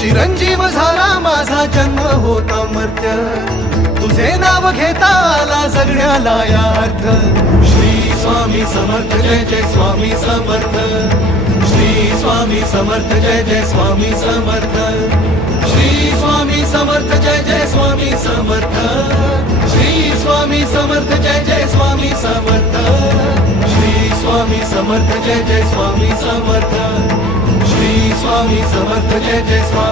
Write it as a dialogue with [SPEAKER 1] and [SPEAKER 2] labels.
[SPEAKER 1] चिरंजीव झाला माझा जन्म होता मर्त्य तुझे नाव घेता आला जगण्याला अर्थ
[SPEAKER 2] श्री स्वामी समर्थ जय जय स्वामी समर्थ श्री स्वामी समर्थ जय जय स्वामी समर्थ श्री स्वामी समर्थ जय जय स्वामी समर्थ श्री स्वामी समर्थ जय जय स्वामी समर्थ श्री स्वामी समर्थ जय जय स्वामी समर्थ श्री स्वामी समर्थ जय जय स्वामी